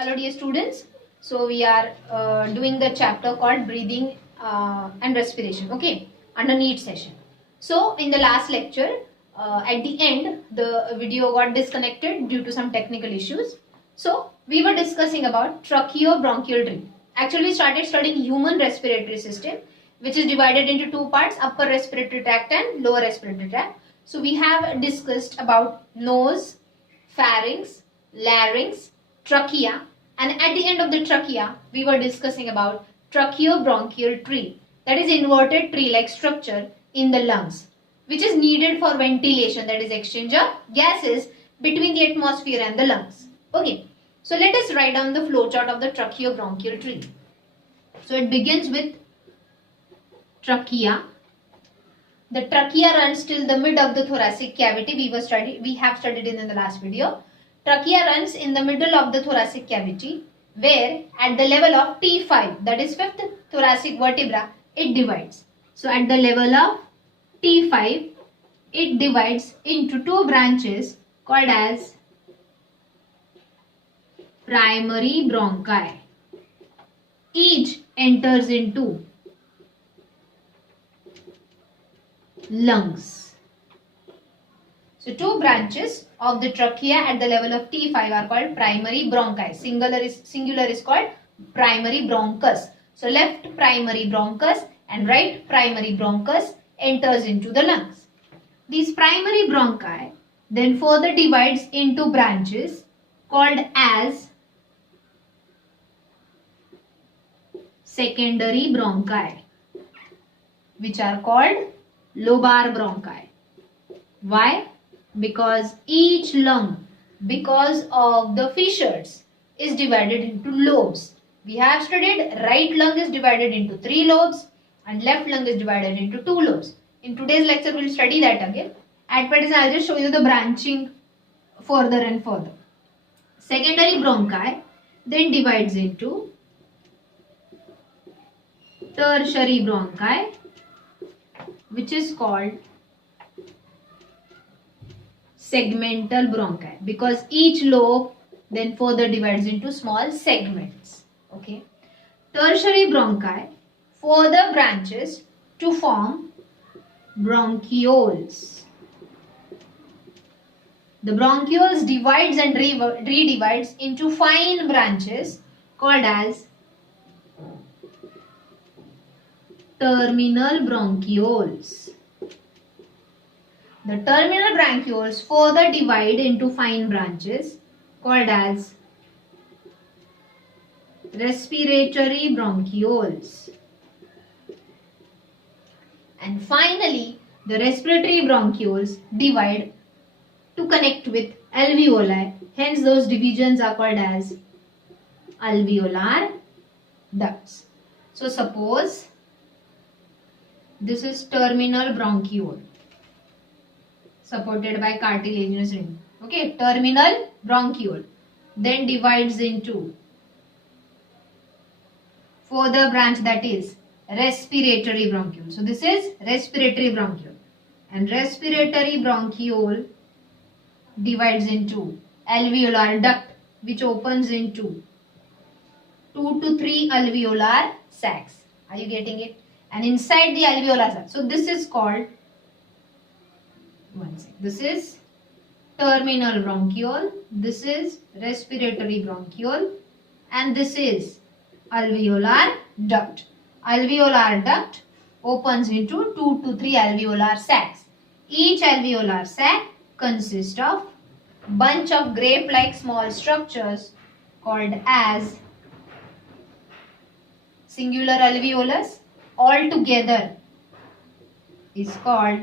Hello dear students. So we are doing the chapter called breathing and respiration. Okay, under NEET session. So in the last lecture, at the end the video got disconnected due to some technical issues. So we were discussing about tracheobronchial tree. Actually we started studying human respiratory system, which is divided into two parts: upper respiratory tract and lower respiratory tract. So we have discussed about nose, pharynx, larynx, trachea, and at the end of the trachea we were discussing about tracheobronchial tree, that is inverted tree like structure in the lungs, which is needed for ventilation, that is exchange of gases between the atmosphere and the lungs. Okay, so let us write down the flowchart of the tracheobronchial tree. So it begins with trachea. The trachea runs till the mid of the thoracic cavity. We have studied in the last video. Trachea runs in the middle of the thoracic cavity, where at the level of T5, that is fifth thoracic vertebra, it divides. So at the level of T5, it divides into two branches called as primary bronchi. Each enters into lungs. So two branches of the trachea at the level of T5 are called primary bronchi. Singular is called primary bronchus. So left primary bronchus and right primary bronchus enters into the lungs. These primary bronchi then further divides into branches called as secondary bronchi, which are called lobar bronchi. Why? Because each lung, because of the fissures, is divided into lobes. We have studied right lung is divided into 3 lobes and left lung is divided into 2 lobes. In today's lecture we will study that again. At present I will just show you the branching further and further. Secondary bronchi then divides into tertiary bronchi, which is called segmental bronchi, because each lobe then further divides into small segments. Okay. Tertiary bronchi further branches to form bronchioles. The bronchioles divides and redivides into fine branches called as terminal bronchioles. The terminal bronchioles further divide into fine branches called as respiratory bronchioles. And finally, the respiratory bronchioles divide to connect with alveoli. Hence, those divisions are called as alveolar ducts. So, suppose this is terminal bronchiole supported by cartilaginous ring. Okay, terminal bronchiole then divides into further branch, that is respiratory bronchiole. So this is respiratory bronchiole, and respiratory bronchiole divides into alveolar duct, which opens into 2 to 3 alveolar sacs. Are you getting it? And inside the alveolar sac, so this is called, this is terminal bronchiole, this is respiratory bronchiole, and this is alveolar duct. Alveolar duct opens into 2 to 3 alveolar sacs. Each alveolar sac consists of bunch of grape-like small structures called as singular alveolus. All together is called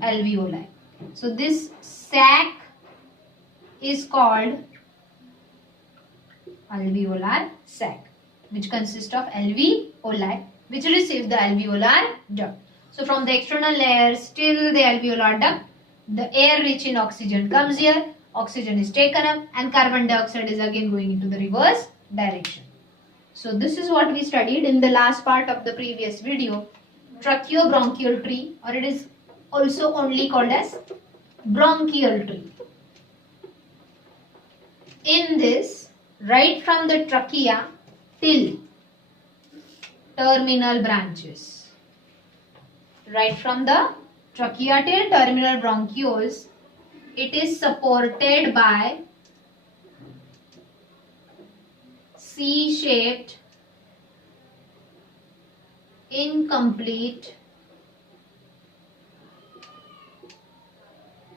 alveoli. So this sac is called alveolar sac, which consists of alveoli, which receive the alveolar duct. So from the external layers till the alveolar duct, the air rich in oxygen comes here, oxygen is taken up, and carbon dioxide is again going into the reverse direction. So this is what we studied in the last part of the previous video, tracheobronchial tree, or it is also only called as bronchial tree. in this, right from the trachea till terminal branches. Right from the trachea till terminal bronchioles, it is supported by C-shaped, incomplete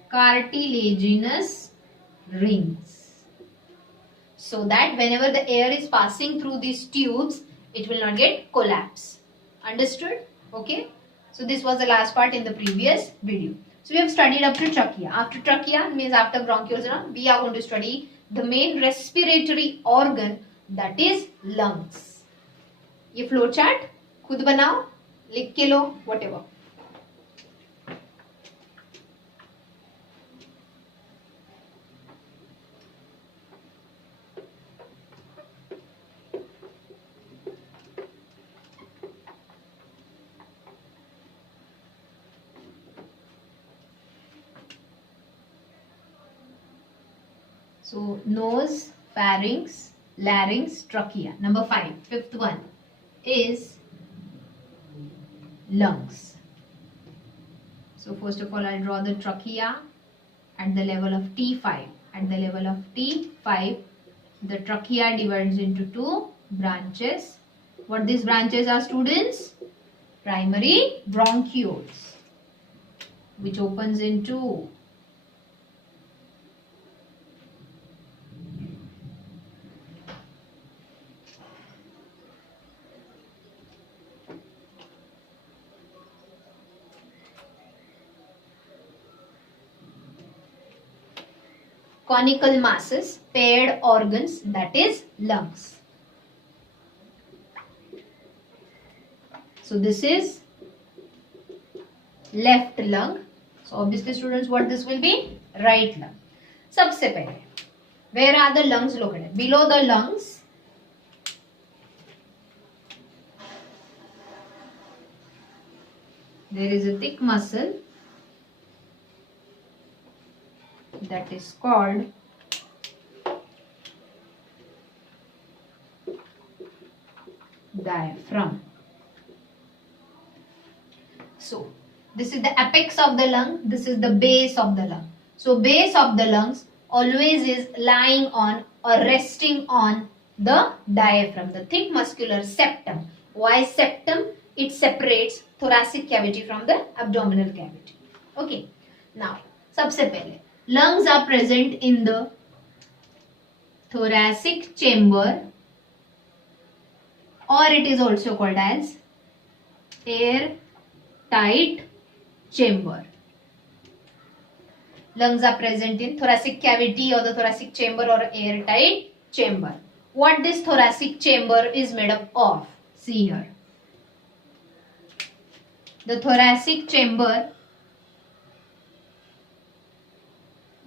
cartilaginous rings, so that whenever the air is passing through these tubes, it will not get collapse. Understood? Okay. So this was the last part in the previous video. So we have studied up to trachea. After trachea means after bronchioles, we are going to study the main respiratory organ, that is lungs. ये flow chart खुद बनाओ, लिख के लो, whatever. So nose, pharynx, larynx, trachea. Number 5, fifth one is lungs. So first of all, I'll draw the trachea at the level of T5. At the level of T5, the trachea divides into two branches. What these branches are, students? Primary bronchioles, which opens into conical masses, paired organs, that is lungs. So this is left lung. So obviously students, what this will be? Right lung. सबसे पहले, where are the lungs located? Below the lungs, there is a thick muscle that is called diaphragm. So this is the apex of the lung, this is the base of the lung. So base of the lungs always is lying on or resting on the diaphragm, the thick muscular septum. Why septum? It separates thoracic cavity from the abdominal cavity. Okay. Now, सबसे पहले, lungs are present in the thoracic chamber, or it is also called as air-tight chamber. Lungs are present in thoracic cavity or the thoracic chamber or air-tight chamber. What this thoracic chamber is made up of? See here. The thoracic chamber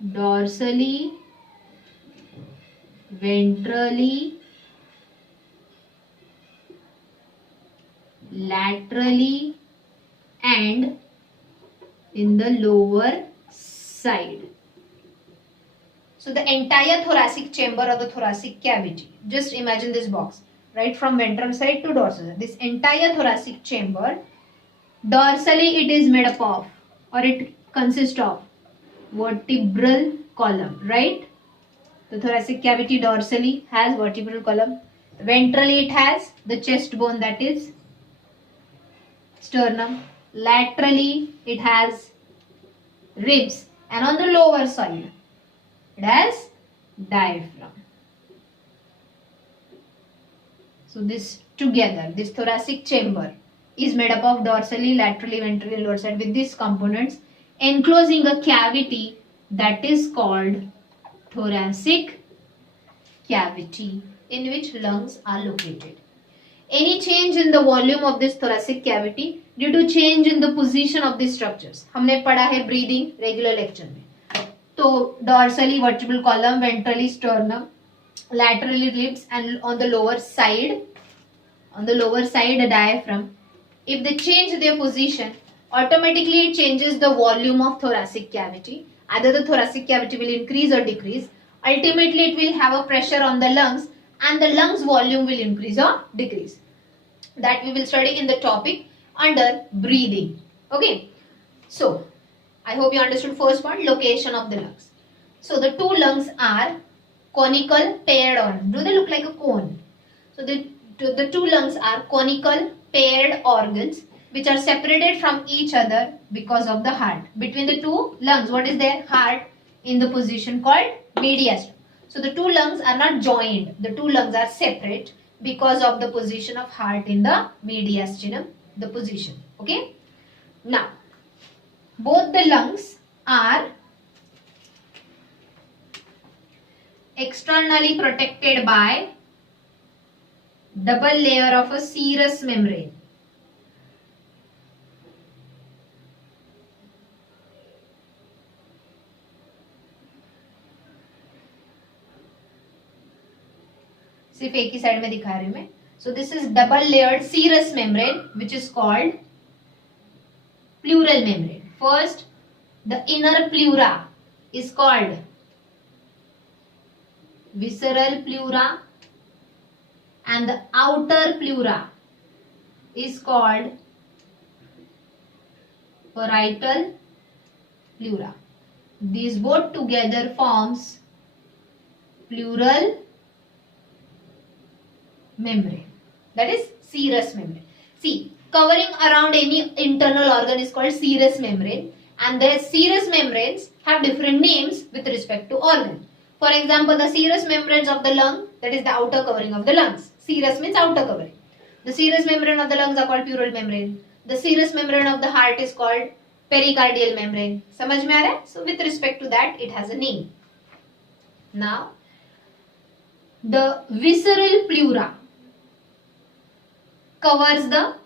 dorsally, ventrally, laterally and in the lower side. So the entire thoracic chamber or the thoracic cavity, just imagine this box, right from ventral side to dorsal side. This entire thoracic chamber, dorsally it is made up of, or it consists of, vertebral column, right? The thoracic cavity dorsally has vertebral column. Ventrally it has the chest bone, that is sternum. Laterally it has ribs, and on the lower side it has diaphragm. So this together, this thoracic chamber is made up of dorsally, laterally, ventrally, lower side with these components enclosing a cavity that is called thoracic cavity, in which lungs are located. Any change in the volume of this thoracic cavity due to change in the position of these structures. हमने पढ़ा है breathing regular lecture में. तो dorsally vertebral column, ventrally sternum, laterally ribs, and on the lower side a diaphragm. If they change their position, automatically it changes the volume of thoracic cavity. Either the thoracic cavity will increase or decrease, Ultimately, it will have a pressure on the lungs and the lungs volume will increase or decrease. That we will study in the topic under breathing. Okay. So, I hope you understood first part, location of the lungs. So, the two lungs are conical paired organs. Do they look like a cone? So, the two lungs are conical paired organs which are separated from each other because of the heart. Between the two lungs, what is there? Heart in the position called mediastinum. So, the two lungs are not joined. The two lungs are separate because of the position of heart in the mediastinum, the position. Okay. Now, both the lungs are externally protected by double layer of a serous membrane. सिर्फ एक ही side में दिखा रही हूं मैं. So this is double layered serous membrane which is called pleural membrane. First, the inner pleura is called visceral pleura and the outer pleura is called parietal pleura. These both together forms pleural membrane, that is serous membrane. See, covering around any internal organ is called serous membrane, and the serous membranes have different names with respect to organ. For example, the serous membranes of the lung, that is the outer covering of the lungs. Serous means outer covering. The serous membrane of the lungs are called pleural membrane. The serous membrane of the heart is called pericardial membrane. समझ में आ रहा है? So with respect to that, it has a name. Now, the visceral pleura covers the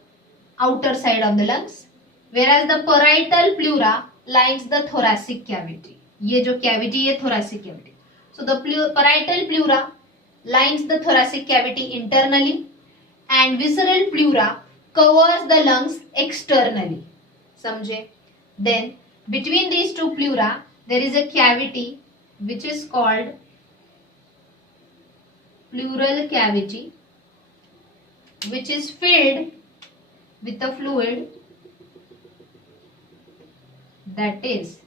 outer side of the lungs, whereas the parietal pleura lines the thoracic cavity. ये जो cavity है thoracic cavity. So the parietal pleura lines the thoracic cavity internally, and visceral pleura covers the lungs externally. समझे? Then between these two pleura there is a cavity which is called pleural cavity, which is filled with a fluid that is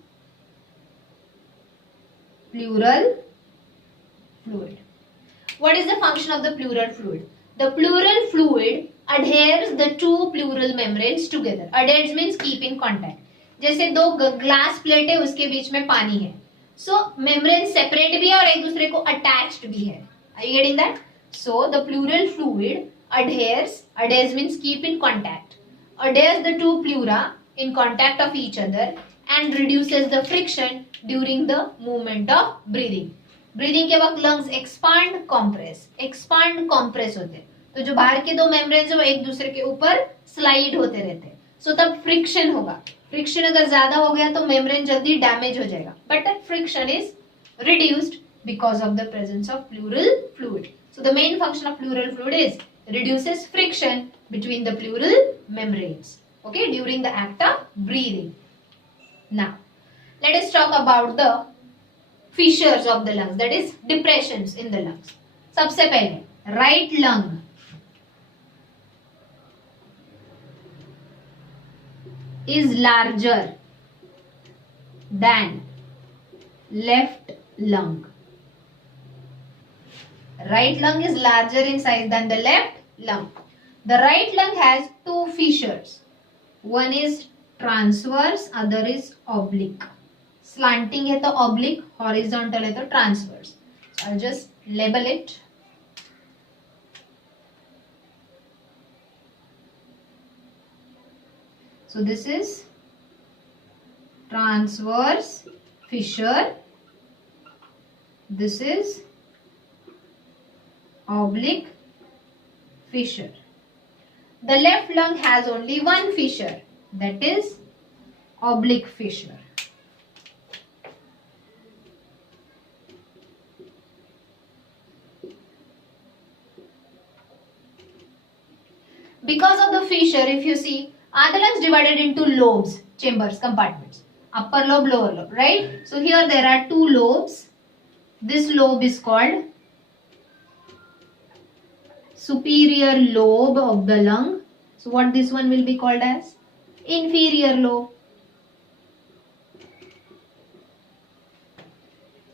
pleural fluid. What is the function of the pleural fluid? The pleural fluid adheres the two pleural membranes together. Adheres means keep in contact. जैसे दो glass plate है, उसके बीच में पानी है. So membrane separate भी है और एक दूसरे को attached भी है. Are you getting that? So the pleural fluid adheres means keep in contact, adheres the two pleura in contact of each other and reduces the friction during the movement of breathing. Breathing के वक्त lungs expand compress होते हैं. तो जो बाहर के दो membranes है वो एक दूसरे के ऊपर slide होते रहते हैं. So तब friction होगा. Friction अगर ज्यादा हो गया तो membrane जल्दी damage हो जाएगा. But that friction is reduced because of the presence of pleural fluid. So the main function of pleural fluid is reduces friction between the pleural membranes, okay, during the act of breathing. Now, let us talk about the fissures of the lungs, that is depressions in the lungs. सबसे पहले right lung is larger than left lung. Right lung is larger in size than the left lung. The right lung has two fissures. One is transverse, other is oblique. Slanting है तो oblique, horizontal है तो transverse. So I'll just label it. So this is transverse fissure. This is oblique fissure. The left lung has only one fissure, that is oblique fissure. Because of the fissure, if you see, are the lungs divided into lobes, chambers, compartments, upper lobe, lower lobe, right? So here there are two lobes This lobe is called superior lobe of the lung. So what this one will be called as? Inferior lobe.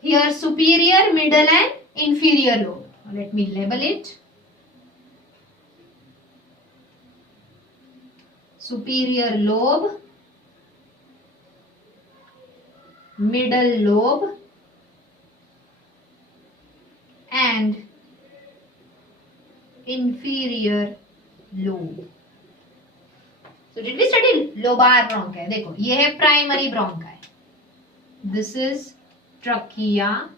Here superior, middle and inferior lobe. Let me label it. Superior lobe, middle lobe and inferior lobe. So did we study lobar bronchi? देखो ये है primary bronchi. This is trachea.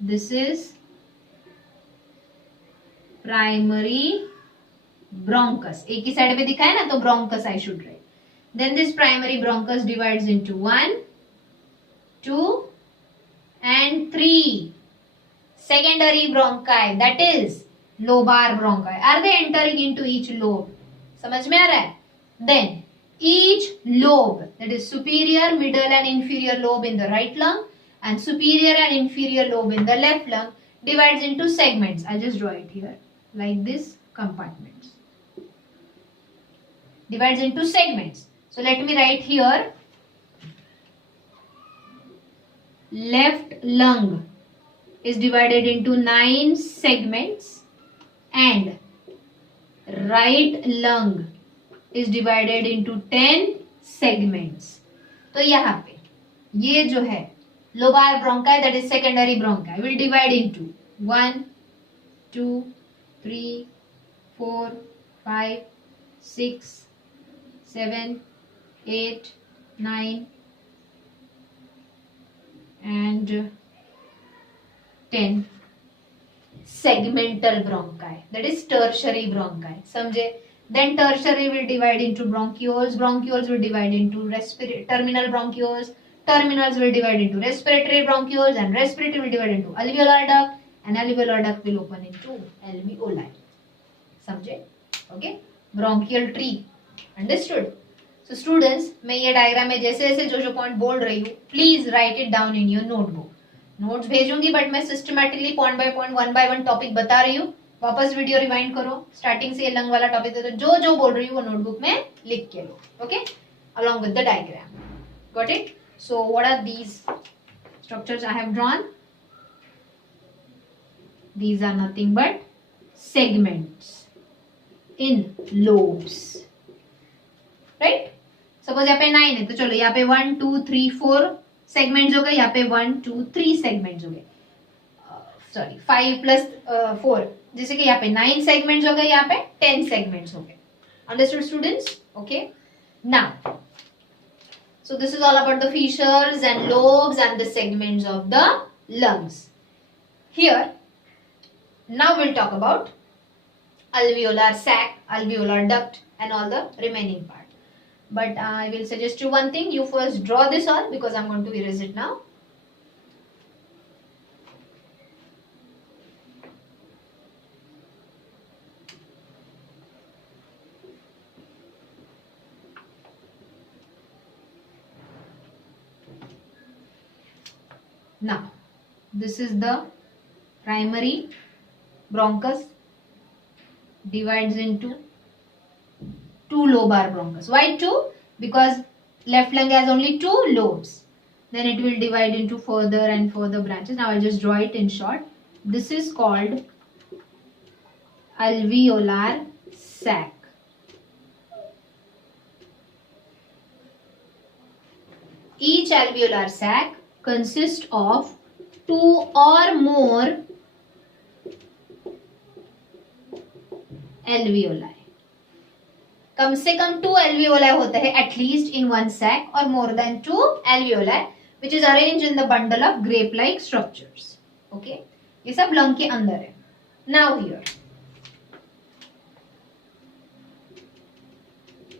This is primary bronchus. एक ही side पे दिखा है ना, तो bronchus I should write. Then this primary bronchus divides into 1, 2 and 3 secondary bronchi, that is lobar bronchi. Are they entering into each lobe? समझ में आ रहा है? Then each lobe, that is superior, middle and inferior lobe in the right lung and superior and inferior lobe in the left lung, divides into segments. I'll just draw it here like this, compartments. Divides into segments. So let me write here, left lung is divided into 9 segments and right lung is divided into 10 segments. तो यहाँ पे ये जो है lobar bronchi, that is secondary bronchi, will divide into 1, 2, 3, 4, 5, 6, 7, 8, 9 and 10 segmental bronchi, that is tertiary bronchi. समझे? Then tertiary will divide into bronchioles. Bronchioles will divide into terminal bronchioles. Terminals will divide into respiratory bronchioles, and respiratory will divide into alveolar duct, and alveolar duct will open into alveoli. समझे? Okay? Bronchial tree. Understood? So students, मैं ये diagram में जैसे जैसे जो point बोल रही हूँ, please right it down in your notebook. Notes भेजूंगी बट मैं systematically point by point, one by one topic बता रही हूँ. वापस वीडियो रिवाइंड करो, स्टार्टिंग से ये लंग वाला टॉपिक है, तो जो जो बोल रही हूँ वो नोटबुक में लिख के लो. Okay, along with the diagram. Got it? So what are these structures I have drawn? These are nothing but segments in lobes. Right? Suppose यहाँ पे 9 है, तो चलो यहाँ पे 1, 2, 3, 4 सेगमेंट्स हो गए. यहाँ पे 1, 2, 3 सेगमेंट्स हो गए. सॉरी 5 प्लस 4, जैसे कि यहाँ पे 9 सेगमेंट्स हो गए, यहाँ पे 10 सेगमेंट्स हो गए. Understood students? Okay, now so this is all about the fissures and lobes and the segments of the lungs. Here now we'll talk about alveolar sac, alveolar duct and all the remaining part. But I will suggest you one thing, you first draw this all because I'm going to erase it now. Now this is the primary bronchus, divides into 2 lobar bronchus. Why 2? Because left lung has only 2 lobes. Then it will divide into further and further branches. Now I'll just draw it in short. This is called alveolar sac. Each alveolar sac consists of 2 or more alveoli. कम से कम 2 alveoli होते हैं at least in one sac, or more than 2 alveoli, which is arranged in the bundle of grape-like structures. Okay, ये सब lung के अंदर है. Now here,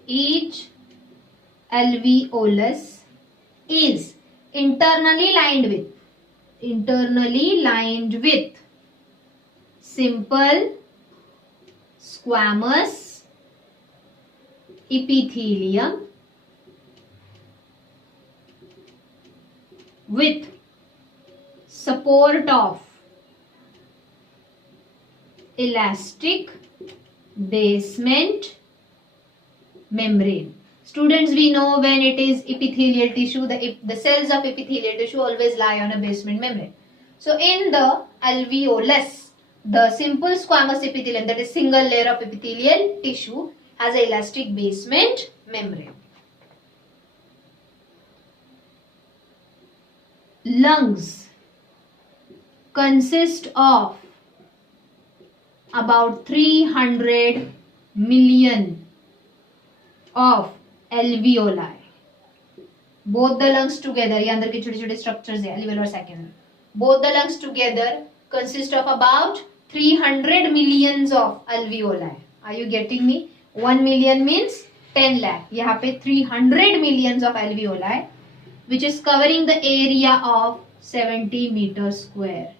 each alveolus is internally lined with simple squamous epithelium with support of elastic basement membrane. Students, we know when it is epithelial tissue, the cells of epithelial tissue always lie on a basement membrane. So in the alveolus, the simple squamous epithelium, that is single layer of epithelial tissue, has an elastic basement membrane. Lungs consist of about 300 million of alveoli. Both the lungs together, ये अंदर के छोटे छोटे structures है alveolar saccule. Both the lungs together consist of about 300 millions of alveoli. Are you getting me? 1 million means 10 lakh. यहाँ पे 300 millions of alveoli, which is covering the area of 70 meters square.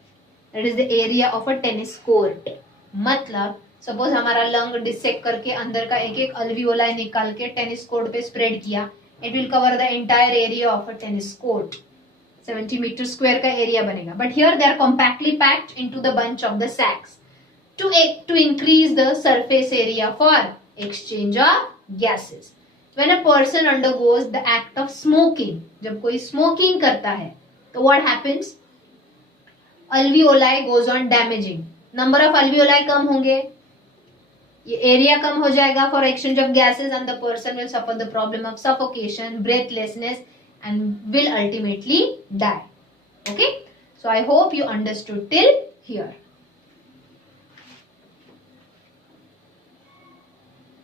That is the area of a tennis court. मतलब suppose हमारा lung dissect करके अंदर का एक एक alveoli निकाल के टेनिस कोर्ट पे स्प्रेड किया, it will cover the entire area of a tennis court. 70 meter square का एरिया बनेगा. But here they are compactly packed into the bunch of the sacs to increase the surface area for exchange of gases. When a person undergoes the act of smoking, जब कोई smoking करता है तो what happens? Alveoli goes on damaging. Number of alveoli कम होंगे, ये area कम हो जाएगा for exchange of gases, and the person will suffer the problem of suffocation, breathlessness, and will ultimately die. Okay, so I hope you understood till here.